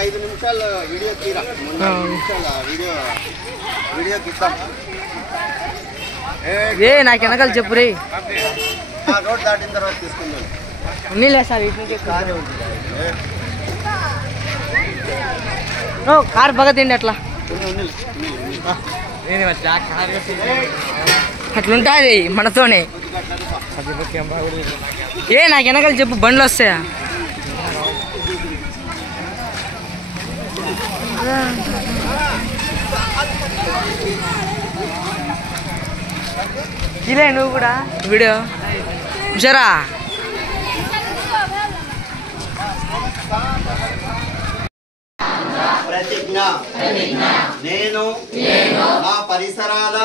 5 నిమిషాలు వీడియో తీరా 3 నిమిషాల వీడియో తీద్దాం. నాకు వెనకాల చెప్పు రే. రోడ్ దాటిన తర్వాత తీసుకుందాం. ఉన్నీలే సార్ ఇటు నుంచి కార్ బాగా తిండి అట్లా అట్లుంటుంది మనతోనే. నాకు వెనకాల చెప్పు బండ్లు వస్తాయా. ఇలా నువ్వు కూడా వీడియో జరా ప్రతిజ్ఞ నేను నా పరిసరాల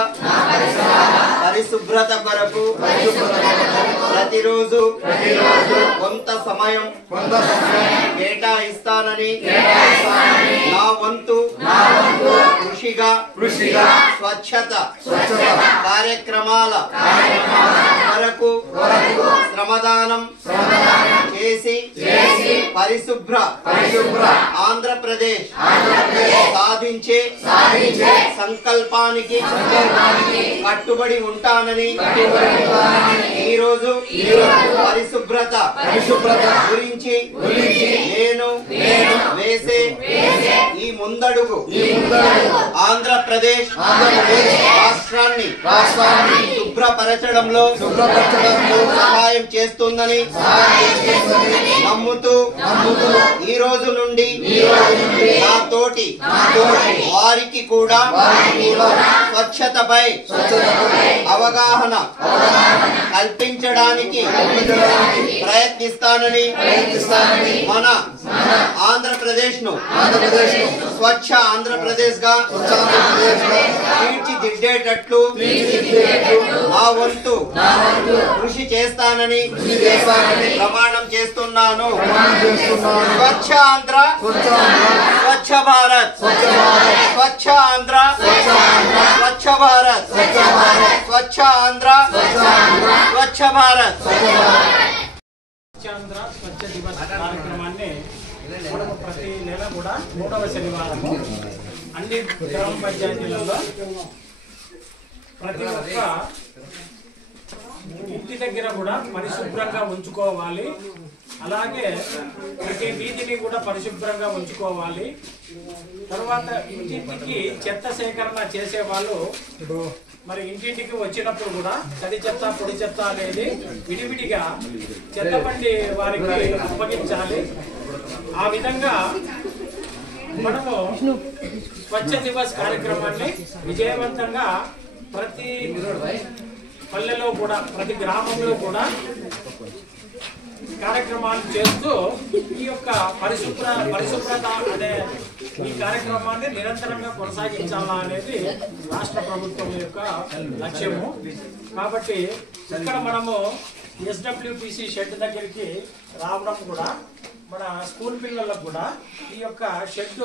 పరిశుభ్రత కొరకు ప్రతిరోజు కొంత సమయం కేటాయిస్తానని నా వంతు కృషిగా స్వచ్ఛత కార్యక్రమాల కొరకు శ్రమదానం చేసి పరిశుభ్ర ఆంధ్రప్రదేశ్ సాధించే సంకల్పానికి కట్టుబడి ఉంటానని ఈరోజు పరిశుభ్రత గురించి నేను వేసే ఈ ముందడుగు ఆంధ్రప్రదేశ్ రాష్ట్రాన్ని శుభ్రపరచడంలో సహాయం చేస్తుందని నమ్ముతూ ఈ రోజు నుండి నా తోటి వారికి కూడా స్వచ్ఛతపై అవగాహన కల్పించడానికి ప్రయత్నిస్తానని మన ఆంధ్రప్రదేశ్ ను స్వచ్ఛ ఆంధ్రప్రదేశ్ గా తీర్చిదిద్దేటట్లు నా వంతు కృషి చేస్తానని ప్రమాణం చేస్తున్నాను. స్వచ్ఛ ఆంధ్ర స్వచ్ఛ భారత్ స్వచ్ఛ ఆంధ్ర స్వచ్ఛ భారత్ స్వచ్ఛ ఆంధ్ర స్వచ్ఛ భారత్. స్వచ్ఛాంధ్ర స్వచ్ఛ దివస్ కార్యక్రమాన్ని మనం ప్రతి నెల కూడా 3వ శనివారం అన్ని గ్రామ పంచాయతీలలో ప్రతి ఒక్క ఇంటి దగ్గర కూడా పరిశుభ్రంగా ఉంచుకోవాలి. అలాగే ప్రతి వీధిని కూడా పరిశుభ్రంగా ఉంచుకోవాలి. తర్వాత ఇంటింటికి చెత్త సేకరణ చేసే వాళ్ళు మరి ఇంటింటికి వచ్చినప్పుడు కూడా తడి చెత్త పొడి చెత్త అనేది విడివిడిగా చెత్త బండి వారికి అప్పగించాలి. ఆ విధంగా మనము స్వచ్ఛ దివస్ కార్యక్రమాన్ని విజయవంతంగా ప్రతి పల్లెలో కూడా ప్రతి గ్రామంలో కూడా కార్యక్రమాలు చేస్తూ ఈ యొక్క పరిశుభ్రత అనే ఈ కార్యక్రమాన్ని నిరంతరంగా కొనసాగించాలా అనేది రాష్ట్ర ప్రభుత్వం యొక్క లక్ష్యము. కాబట్టి ఇక్కడ మనము SWPC షెడ్ దగ్గరికి రావడం కూడా మన స్కూల్ పిల్లలకు కూడా ఈ యొక్క షెడ్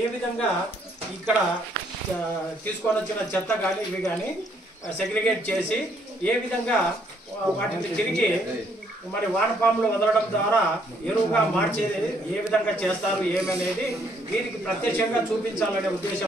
ఏ విధంగా ఇక్కడ తీసుకొని వచ్చిన చెత్త కానీ ఇవి కానీ సెగ్రిగేట్ చేసి ఏ విధంగా వాటిని తిరిగి మరి వానపాములు వదలడం ద్వారా ఎరువుగా మార్చేది ఏ విధంగా చేస్తారు ఏమనేది దీనికి ప్రత్యక్షంగా చూపించాలనే ఉద్దేశం